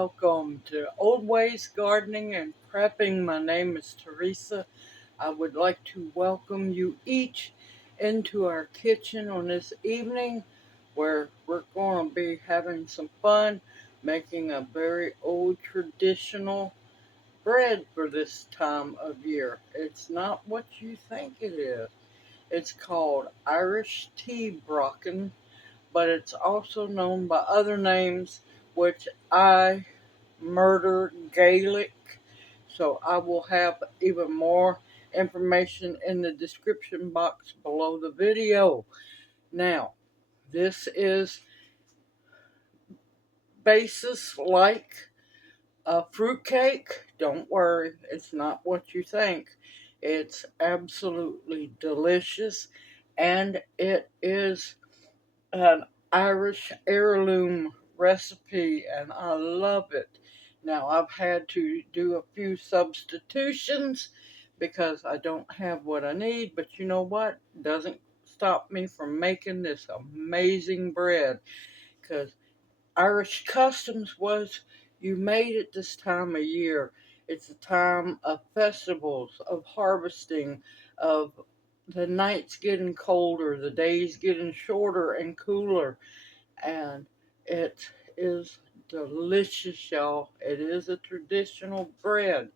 welcome to Old Ways Gardening and Prepping. My name is Teresa. I would like to welcome you each into our kitchen on this evening where we're going to be having some fun making a very old traditional bread for this time of year. It's not what you think it is. It's called Irish tea bracken, but it's also known by other names, which I murder Gaelic. So I will have even more information in the description box below the video. Now, this is basis like a fruitcake. Don't worry, it's not what you think. It's absolutely delicious, and it is an Irish heirloom recipe, and I love it. Now, I've had to do a few substitutions because I don't have what I need, but you know what? Doesn't stop me from making this amazing bread, because Irish customs was you made it this time of year. It's a time of festivals, of harvesting, of the nights getting colder, the days getting shorter and cooler, and it is delicious, y'all. It is a traditional bread,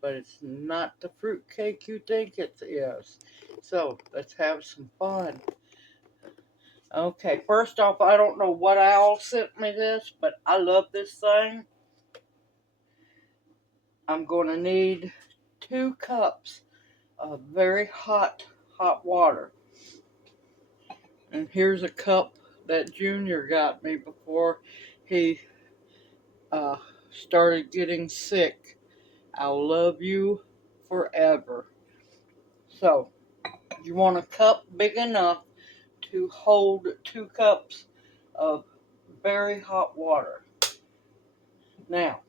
but it's not the fruitcake you think it is. So let's have some fun. Okay, first off, I don't know what owl sent me this, but I love this thing. I'm going to need 2 cups of very hot water. And here's a cup that Junior got me before he started getting sick. I'll love you forever. So, you want a cup big enough to hold 2 cups of very hot water. Now,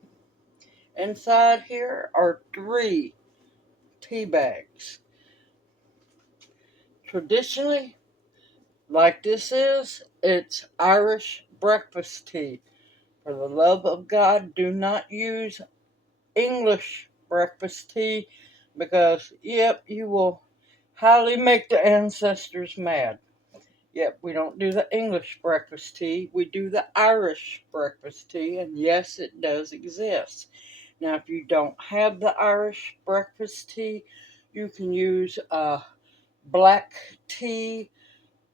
inside here are 3 tea bags. Traditionally, like this is, it's Irish breakfast tea. For the love of God, do not use English breakfast tea because, yep, you will highly make the ancestors mad. Yep, we don't do the English breakfast tea. We do the Irish breakfast tea, and yes, it does exist. Now, if you don't have the Irish breakfast tea, you can use black tea.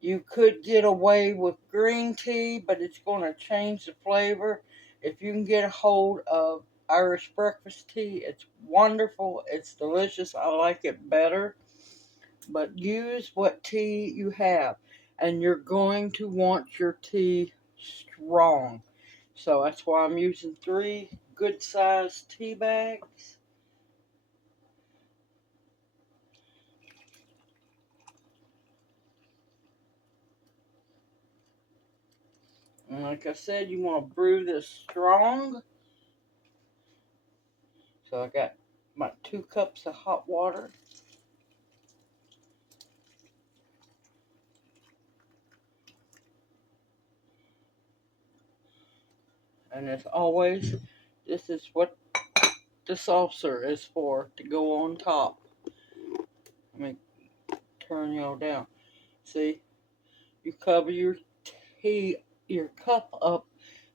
You could get away with green tea, but it's going to change the flavor. If you can get a hold of Irish breakfast tea, it's wonderful. It's delicious. I like it better. But use what tea you have. And you're going to want your tea strong. So that's why I'm using 3 good-sized tea bags. And like I said, you want to brew this strong. So I got my 2 cups of hot water. And as always, this is what the saucer is for, to go on top. Let me turn y'all down. See, you cover your cup up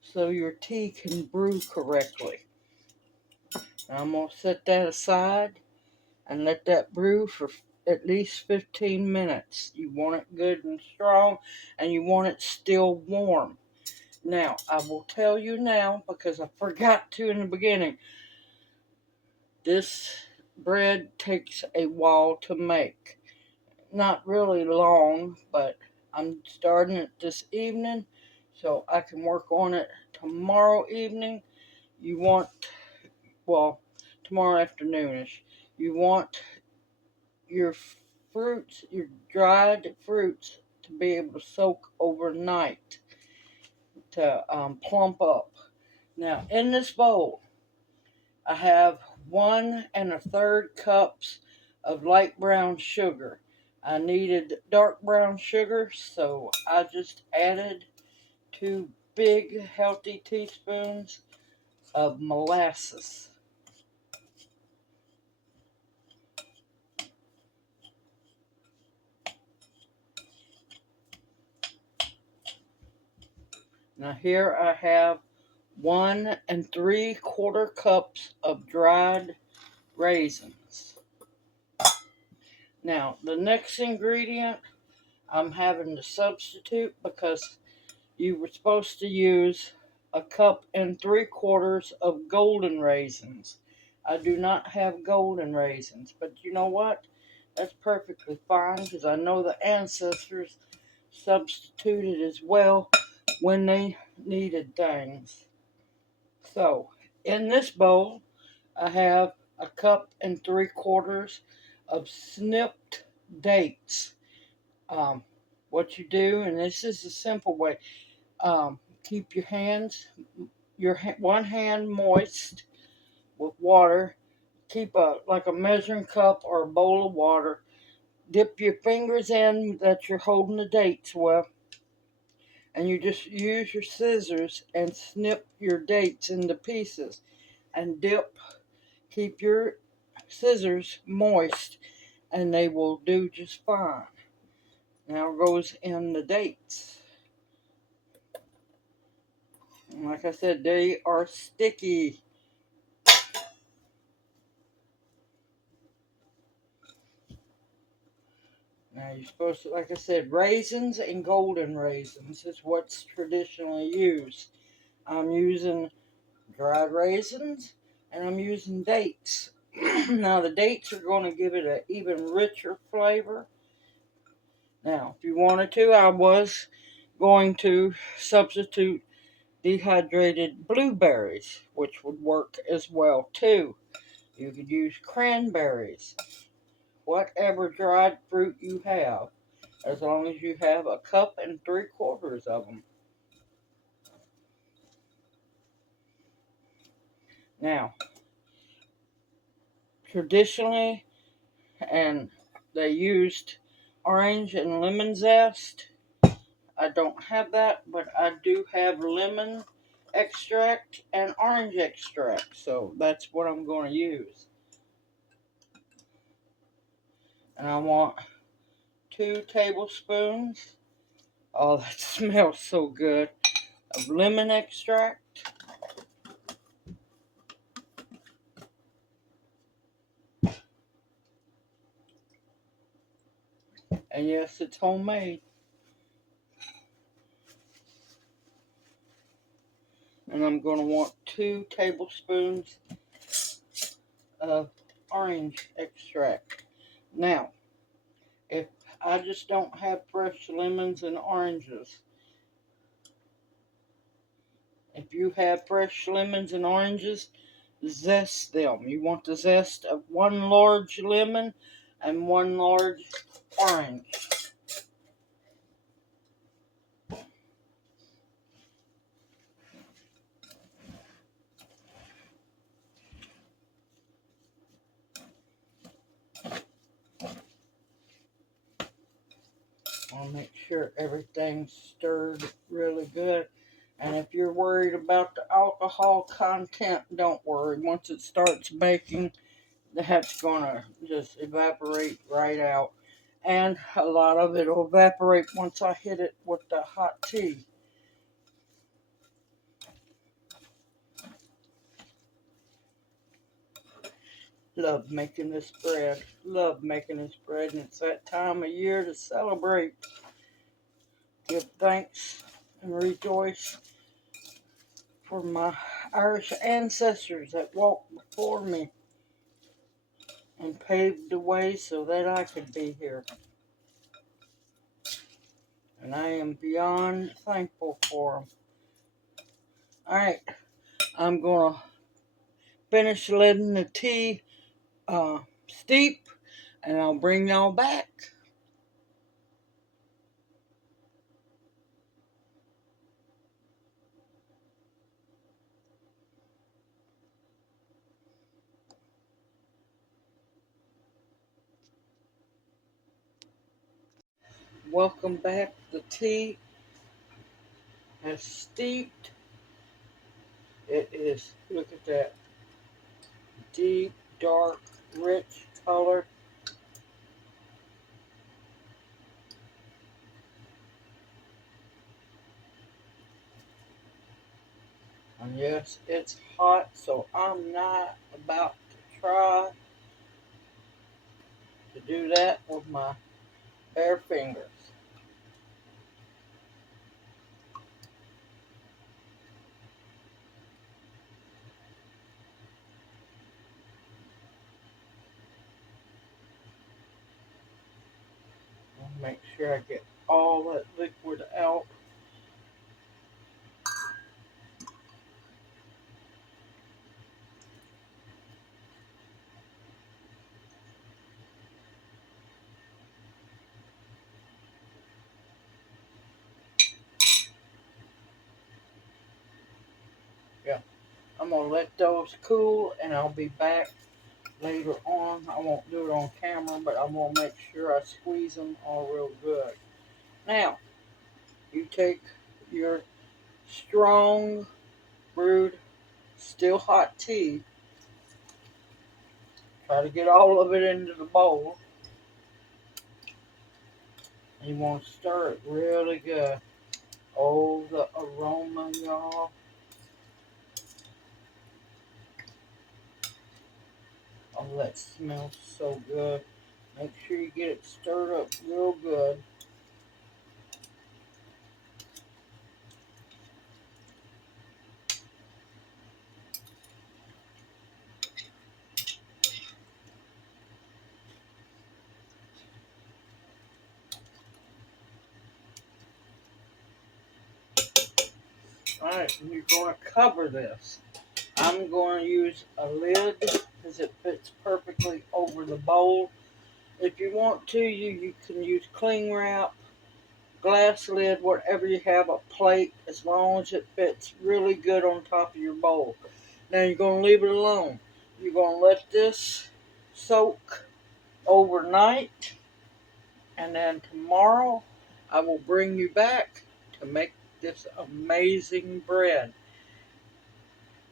so your tea can brew correctly. Now I'm going to set that aside and let that brew for at least 15 minutes. You want it good and strong, and you want it still warm. Now, I will tell you now, because I forgot to in the beginning, this bread takes a while to make. Not really long, but I'm starting it this evening so I can work on it tomorrow evening. You want, well, tomorrow afternoonish. You want your fruits, your dried fruits, to be able to soak overnight to plump up. Now, in this bowl, I have 1 1/3 cups of light brown sugar. I needed dark brown sugar, so I just added 2 big healthy teaspoons. of molasses. Now here I have 1 3/4 cups of dried raisins. Now the next ingredient I'm having to substitute because you were supposed to use 1 3/4 cups of golden raisins. I do not have golden raisins, but you know what? That's perfectly fine because I know the ancestors substituted as well when they needed things. So, in this bowl, I have 1 3/4 cups of snipped dates. Um, what you do, and this is a simple way, keep your hands, one hand moist with water. Keep a measuring cup or a bowl of water. Dip your fingers in that you're holding the dates with, and you just use your scissors and snip your dates into pieces. And keep your scissors moist, and they will do just fine. Now goes in the dates. And like I said, they are sticky. Now you're supposed to, like I said, raisins and golden raisins is what's traditionally used. I'm using dried raisins and I'm using dates. Now the dates are going to give it an even richer flavor. Now, if you wanted to, I was going to substitute dehydrated blueberries, which would work as well too. You could use cranberries, whatever dried fruit you have, as long as you have 1 3/4 cups of them. Now, traditionally, and they used orange and lemon zest. I don't have that, but I do have lemon extract and orange extract, so that's what I'm going to use. And I want 2 tablespoons. Oh, that smells so good. Of lemon extract. And yes, it's homemade. And I'm going to want 2 tablespoons of orange extract. Now, if I just don't have fresh lemons and oranges, if you have fresh lemons and oranges, zest them. You want the zest of 1 large lemon and 1 large orange. I'll make sure everything's stirred really good. And if you're worried about the alcohol content, don't worry. Once it starts baking, that's going to just evaporate right out. And a lot of it will evaporate once I hit it with the hot tea. Love making this bread. Love making this bread. And it's that time of year to celebrate. Give thanks and rejoice for my Irish ancestors that walked before me and paved the way so that I could be here. And I am beyond thankful for them. Alright, I'm going to finish letting the tea steep, and I'll bring y'all back. Welcome back. The tea has steeped. It is, look at that, deep, dark, rich color. And yes, it's hot, so I'm not about to try to do that with my bare fingers. I'll make sure I get all that liquid out. Yeah, I'm gonna let those cool and I'll be back later on. I won't do it on camera, but I'm gonna make sure I squeeze them all real good. Now, you take your strong brewed, still hot tea, try to get all of it into the bowl. You want to stir it really good. Oh, the aroma, y'all. Oh, that smells so good. Make sure you get it stirred up real good. Alright, and you're going to cover this. I'm going to use a lid because it fits perfectly over the bowl. If you want to, you can use cling wrap, glass lid, whatever you have, a plate, as long as it fits really good on top of your bowl. Now you're going to leave it alone. You're going to let this soak overnight, and then tomorrow I will bring you back to make this amazing bread.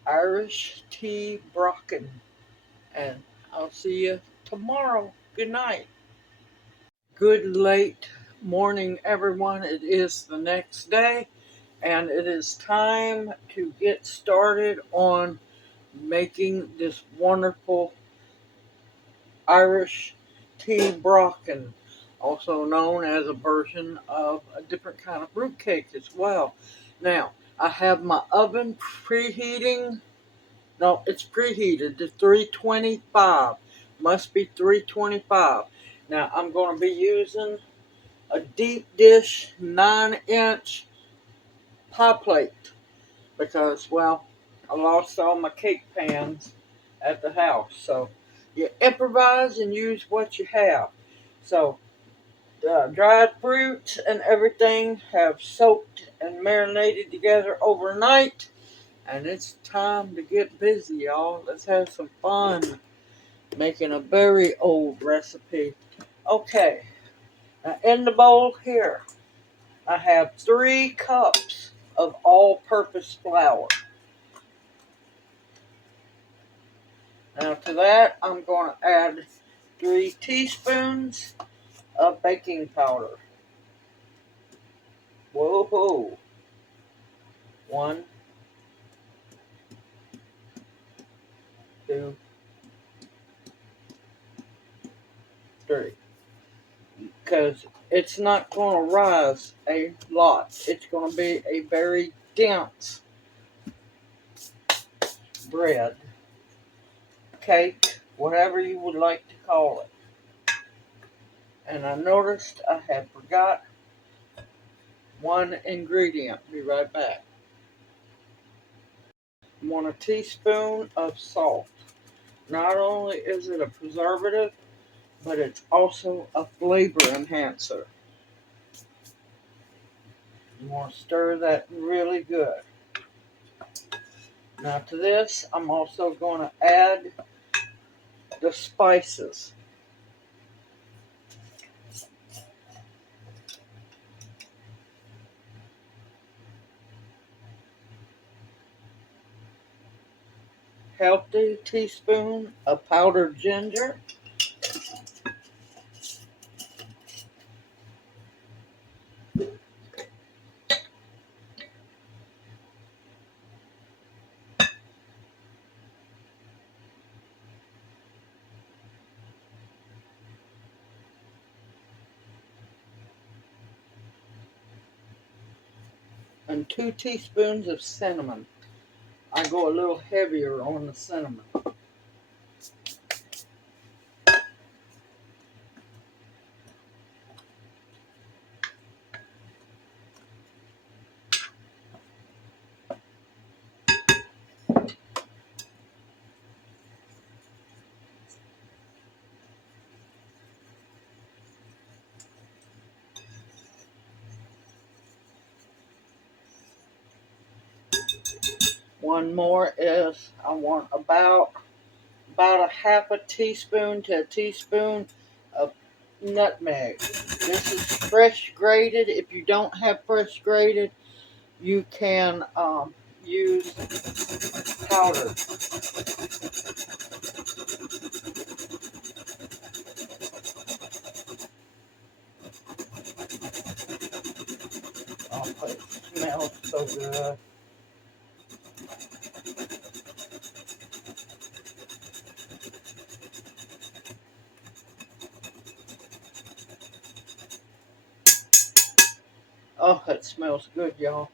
Irish tea Brocken. And I'll see you tomorrow. Good night. Good late morning, everyone. It is the next day, and it is time to get started on making this wonderful Irish tea Brocken, also known as a version of a different kind of fruit cake as well. Now, I have my oven preheating. No, it's preheated to 325. Must be 325. Now, I'm going to be using a deep dish 9-inch pie plate because, well, I lost all my cake pans at the house. So you improvise and use what you have. So the dried fruits and everything have soaked and marinated together overnight. And it's time to get busy, y'all. Let's have some fun making a very old recipe. Okay, now in the bowl here, I have 3 cups of all-purpose flour. Now to that, I'm going to add 3 teaspoons of baking powder. Whoa! 1, 2, 3. Because it's not going to rise a lot. It's going to be a very dense bread, cake, whatever you would like to call it. And I noticed I had forgot one ingredient. Be right back. 1 teaspoon of salt. Not only is it a preservative, but it's also a flavor enhancer. You want to stir that really good. Now to this, I'm also going to add the spices. healthy teaspoon of powdered ginger. And 2 teaspoons of cinnamon. I go a little heavier on the cinnamon. One more is I want about a half a teaspoon to a teaspoon of nutmeg. This is fresh grated. If you don't have fresh grated, you can use powder. Oh, it smells so good. Oh, it smells good, y'all.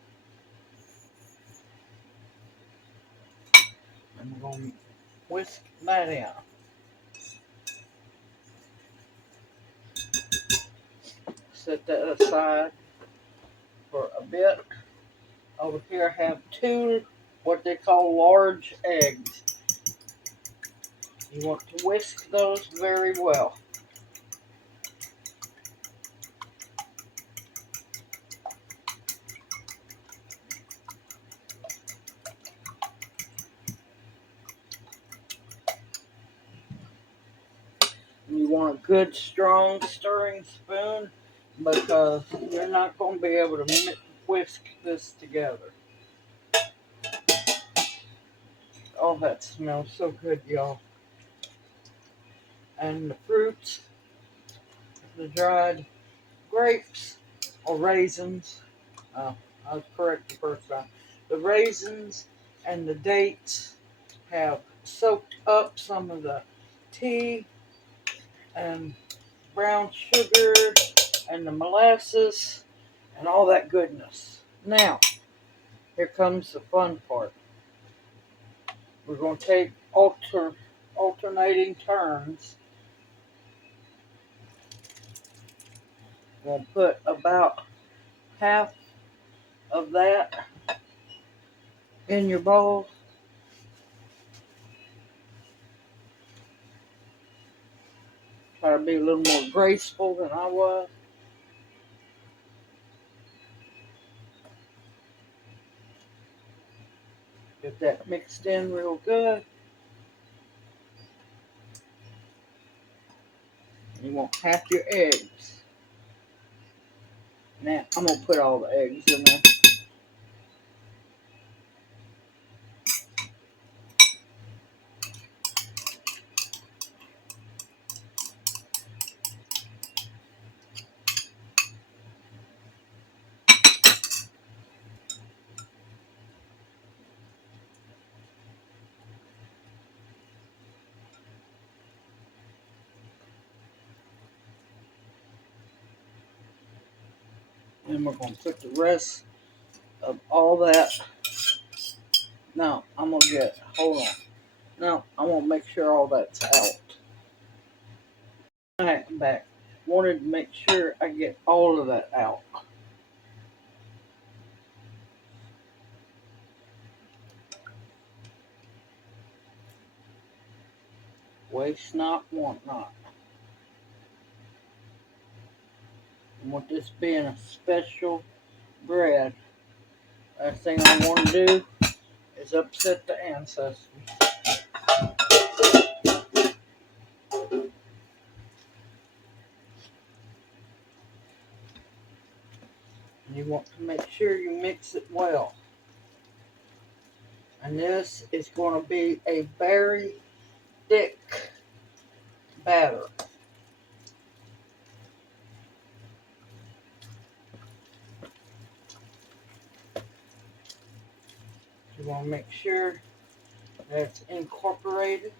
I'm going to whisk that in. Set that aside for a bit. Over here I have 2 what they call large eggs. You want to whisk those very well. You want a good strong stirring spoon because you're not going to be able to whisk this together. Oh, that smells so good, y'all. And the fruits, the dried grapes or raisins. Oh, I was correct the first time. The raisins and the dates have soaked up some of the tea and brown sugar and the molasses and all that goodness. Now, here comes the fun part. We're going to take alternating turns. We'll put about half of that in your bowl. Try to be a little more graceful than I was. Get that mixed in real good. You want half your eggs. Now, I'm going to put all the eggs in there. And we're going to put the rest of all that. Now, I'm going to hold on. Now, I'm going to make sure all that's out. Alright, I'm back. Wanted to make sure I get all of that out. Waste not, want not. And with this being a special bread, last thing I want to do is upset the ancestors. And you want to make sure you mix it well. And this is going to be a very thick batter. You want to make sure that it's incorporated.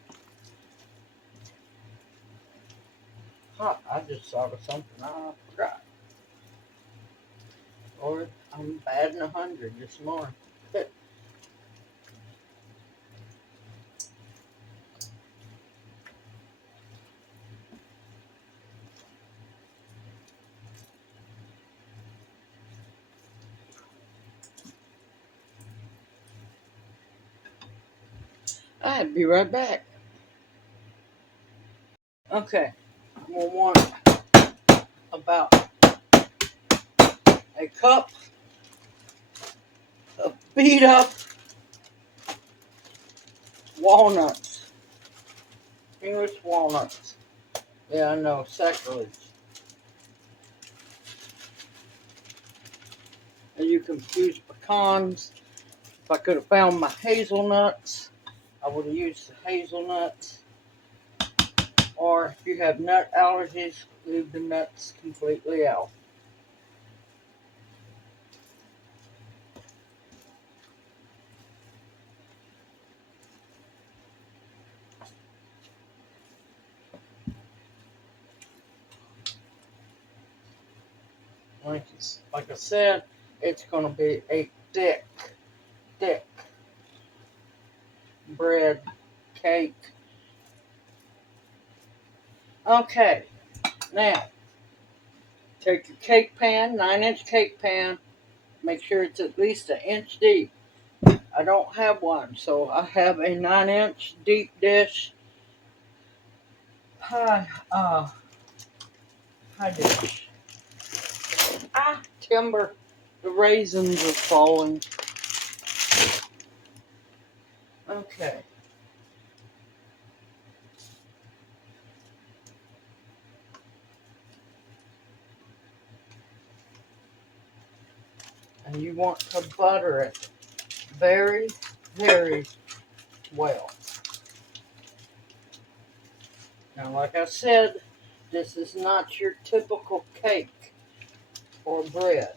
Huh, I just thought of something I forgot. Lord, I'm batting 100 this morning. I'll be right back. Okay, we'll want about a cup of beat up walnuts. English walnuts. Yeah, I know, sacrilege. And you can use pecans. If I could have found my hazelnuts, I would have used the hazelnuts. Or if you have nut allergies, leave the nuts completely out. Like I said, it's going to be a thick bread cake. Okay, now take your cake pan, 9-inch cake pan. Make sure it's at least an inch deep. I don't have one, so I have a 9-inch deep dish pie dish. Timber, the raisins are falling. Okay. And you want to butter it very, very well. Now, like I said, this is not your typical cake or bread.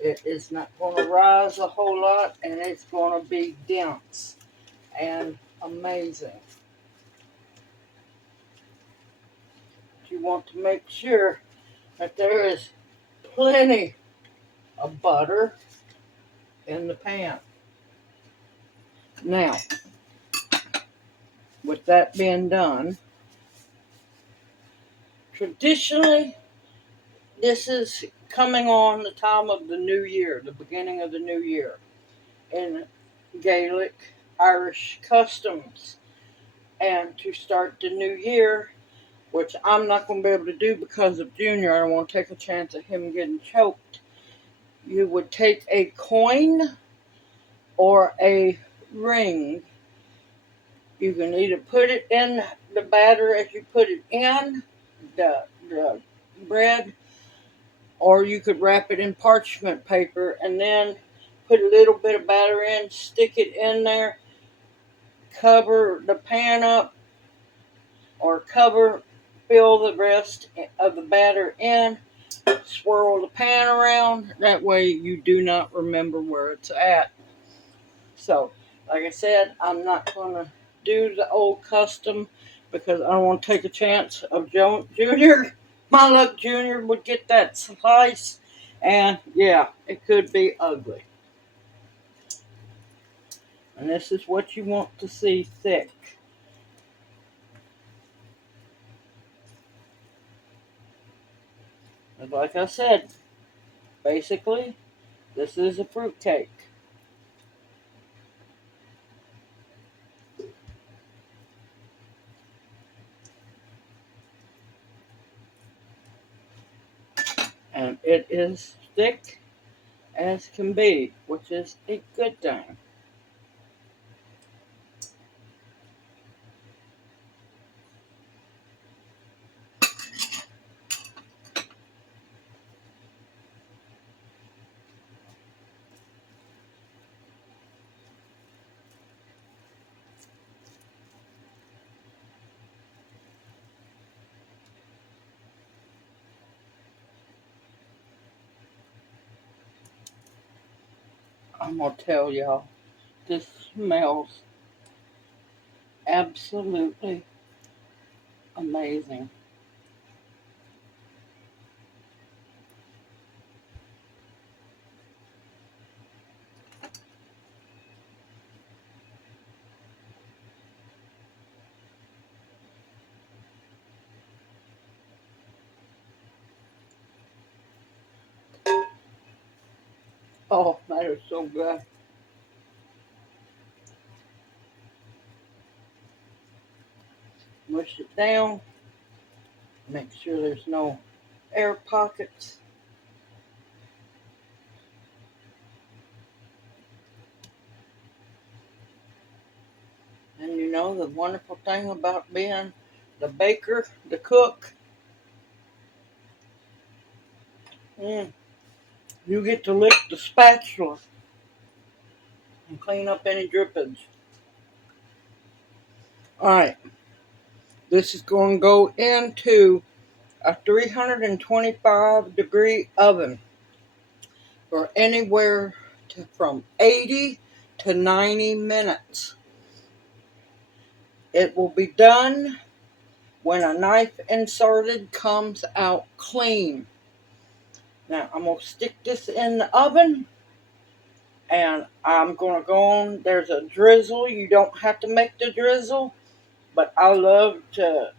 It is not going to rise a whole lot, and it's going to be dense and amazing. You want to make sure that there is plenty of butter in the pan. Now, with that being done, traditionally, this is coming on the time of the new year, the beginning of the new year, in Gaelic Irish customs. And to start the new year, which I'm not going to be able to do because of Junior, I don't want to take a chance of him getting choked. You would take a coin or a ring. You can either put it in the batter as you put it in the bread, or you could wrap it in parchment paper and then put a little bit of batter in, stick it in there, cover the pan up, or fill the rest of the batter in, swirl the pan around. That way you do not remember where it's at. So, like I said, I'm not going to do the old custom because I don't want to take a chance of Junior. My luck, Junior would get that slice, and yeah, it could be ugly. And this is what you want to see thick. And like I said, basically, this is a fruit cake. And it is thick as can be, which is a good thing. I'm gonna tell y'all, this smells absolutely amazing. Oh, that is so good. Mush it down. Make sure there's no air pockets. And you know the wonderful thing about being the baker, the cook, mm, you get to lick the spatula and clean up any drippings. Alright, this is going to go into a 325-degree oven for anywhere from 80 to 90 minutes. It will be done when a knife inserted comes out clean. Now I'm going to stick this in the oven and I'm going to go on. There's a drizzle. You don't have to make the drizzle, but I love to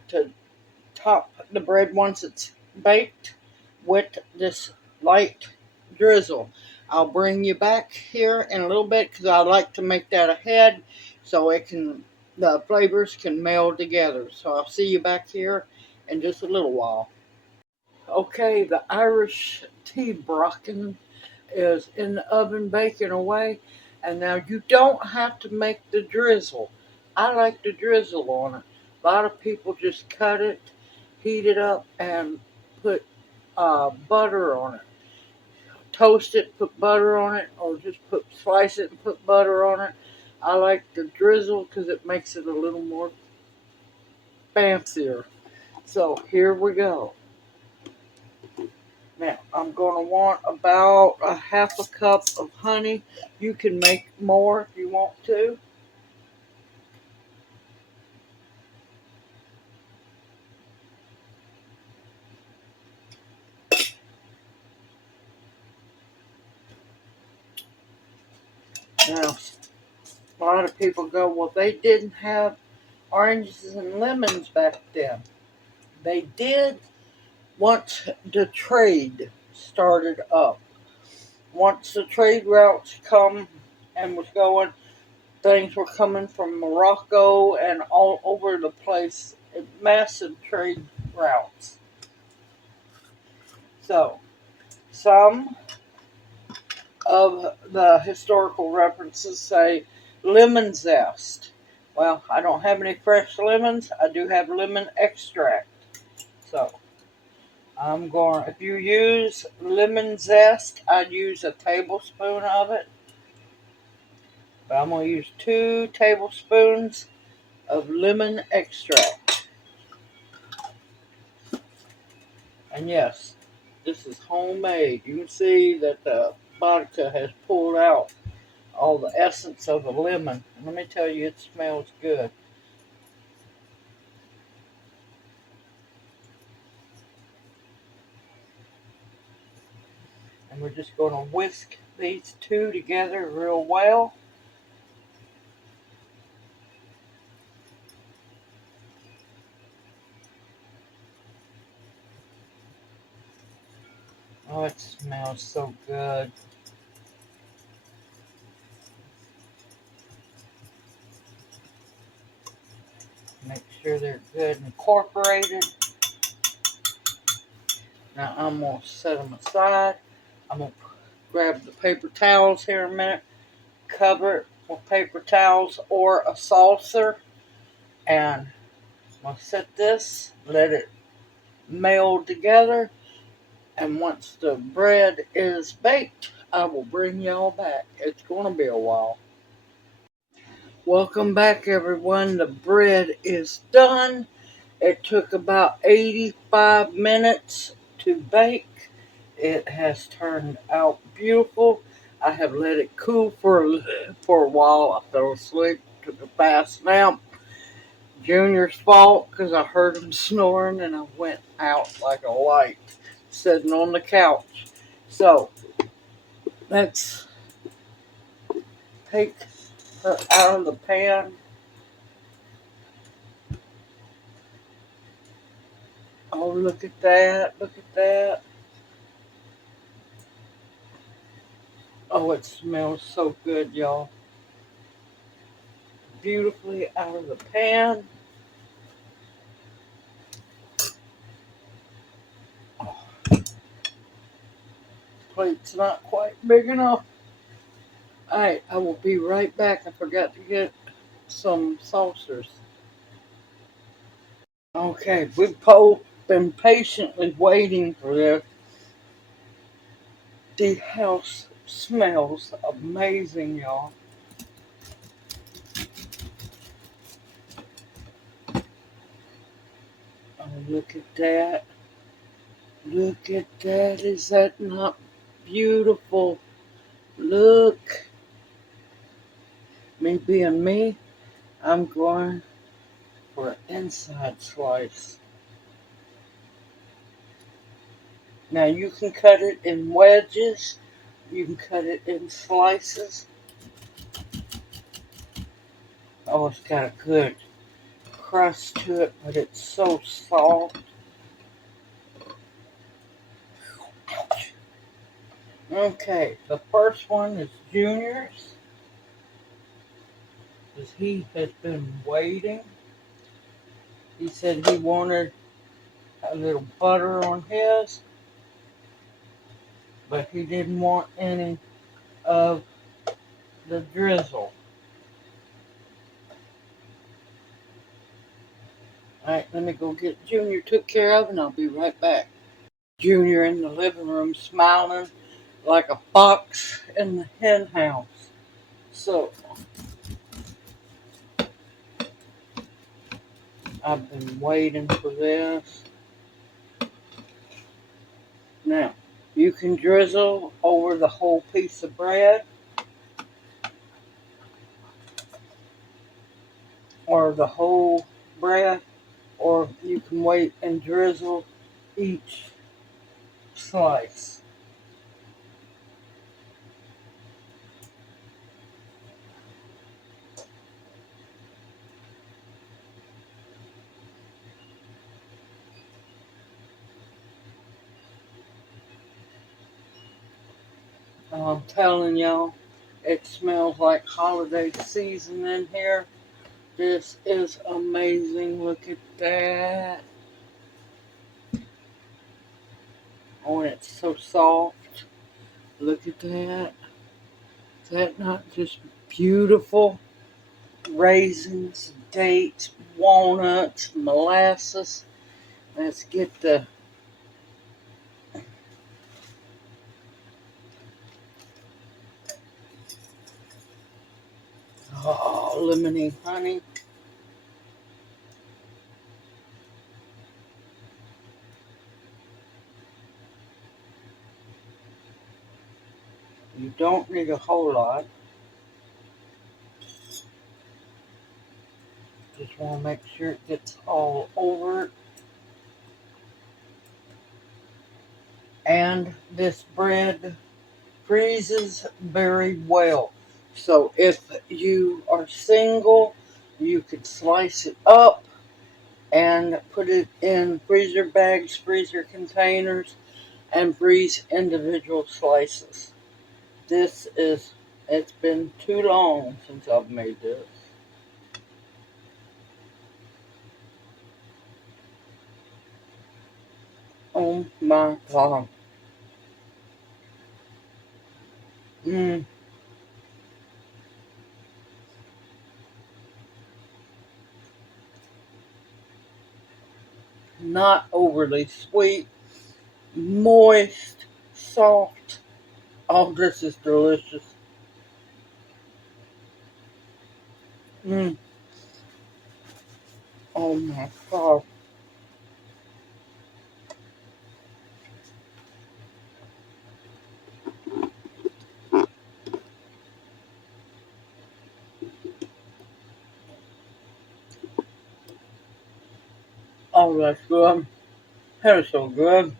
top the bread once it's baked with this light drizzle. I'll bring you back here in a little bit because I like to make that ahead so the flavors can meld together. So I'll see you back here in just a little while. Okay, the Irish tea bracken is in the oven baking away, and now you don't have to make the drizzle. I like the drizzle on it. A lot of people just cut it, heat it up, and put butter on it. Toast it, put butter on it, or just slice it and put butter on it. I like the drizzle because it makes it a little more fancier. So here we go. Now, I'm going to want about a half a cup of honey. You can make more if you want to. Now, a lot of people go, well, they didn't have oranges and lemons back then. They did once the trade started up. Once the trade routes come and was going, things were coming from Morocco and all over the place, massive trade routes. So, some of the historical references say lemon zest. Well, I don't have any fresh lemons. I do have lemon extract. So, if you use lemon zest, I'd use a tablespoon of it. But I'm going to use 2 tablespoons of lemon extract. And yes, this is homemade. You can see that the vodka has pulled out all the essence of a lemon. And let me tell you, it smells good. And we're just going to whisk these two together real well. Oh, it smells so good. Make sure they're good and incorporated. Now I'm going to set them aside. I'm going to grab the paper towels here in a minute, cover it with paper towels or a saucer, and I'm going to set this, let it meld together, and once the bread is baked, I will bring y'all back. It's going to be a while. Welcome back, everyone. The bread is done. It took about 85 minutes to bake. It has turned out beautiful. I have let it cool for a while. I fell asleep, took a fast nap. Junior's fault because I heard him snoring and I went out like a light, sitting on the couch. So let's take her out of the pan. Oh, look at that! Look at that! Oh, it smells so good, y'all. Beautifully out of the pan. Oh, plate's not quite big enough. Alright, I will be right back. I forgot to get some saucers. Okay, we've been patiently waiting for this. The house smells amazing, y'all. Oh, look at that. Look at that. Is that not beautiful? Look. Me being me, I'm going for an inside slice. Now you can cut it in wedges. You can cut it in slices. Oh, it's got a good crust to it, but it's so soft. Okay, the first one is Junior's, because he has been waiting. He said he wanted a little butter on his, but he didn't want any of the drizzle. Alright, let me go get Junior took care of and I'll be right back. Junior in the living room smiling like a fox in the hen house. So I've been waiting for this. Now, you can drizzle over the whole piece of bread or the whole bread, or you can wait and drizzle each slice. I'm telling y'all, it smells like holiday season in here. This is amazing. Look at that. Oh, and it's so soft. Look at that. Is that not just beautiful? Raisins, dates, walnuts, molasses. Let's get the lemony honey. You don't need a whole lot. Just want to make sure it gets all over it. And this bread freezes very well. So if you are single, you could slice it up and put it in freezer bags, freezer containers, and freeze individual slices. It's been too long since I've made this. Oh my God. Mm, not overly sweet, moist, soft. Oh, this is delicious. Mm, oh my God. Oh, that's good. That is so good.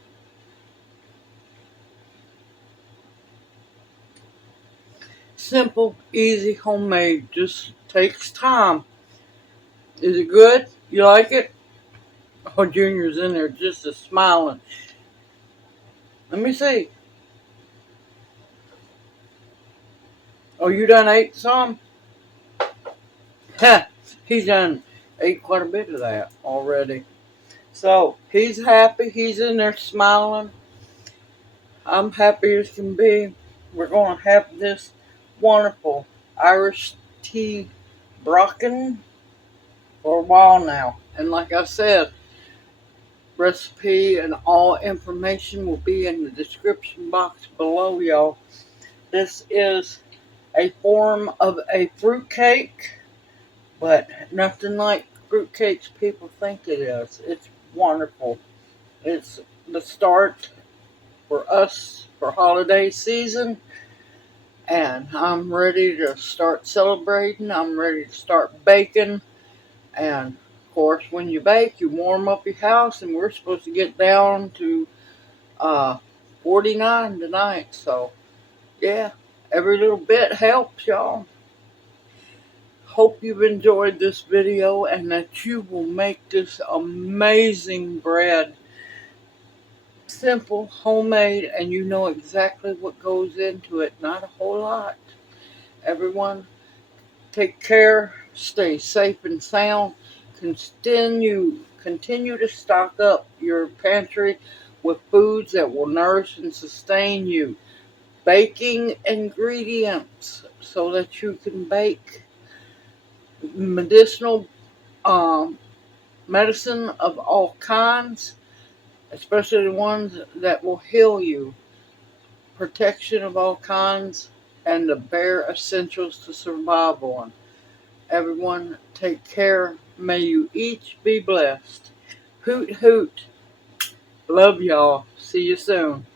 Simple, easy, homemade. Just takes time. Is it good? You like it? Oh, Junior's in there just a smiling. Let me see. Oh, you done ate some? Heh, he's done ate quite a bit of that already. So he's happy. He's in there smiling. I'm happy as can be. We're going to have this wonderful Irish tea Bracken for a while now. And like I said, recipe and all information will be in the description box below, y'all. This is a form of a fruitcake, but nothing like fruitcakes people think it is. It's wonderful. It's the start for us for holiday season, and I'm ready to start celebrating. I'm ready to start baking. And of course, when you bake, you warm up your house, and we're supposed to get down to uh, 49 tonight. So, yeah, every little bit helps, y'all. Hope you've enjoyed this video and that you will make this amazing bread. Simple, homemade, and you know exactly what goes into it. Not a whole lot. Everyone, take care, stay safe and sound. Continue to stock up your pantry with foods that will nourish and sustain you. Baking ingredients so that you can bake medicinal um, medicine of all kinds, especially the ones that will heal you. Protection of all kinds, and the bare essentials to survive on. Everyone, take care. May you each be blessed. Hoot, hoot. Love y'all. See you soon.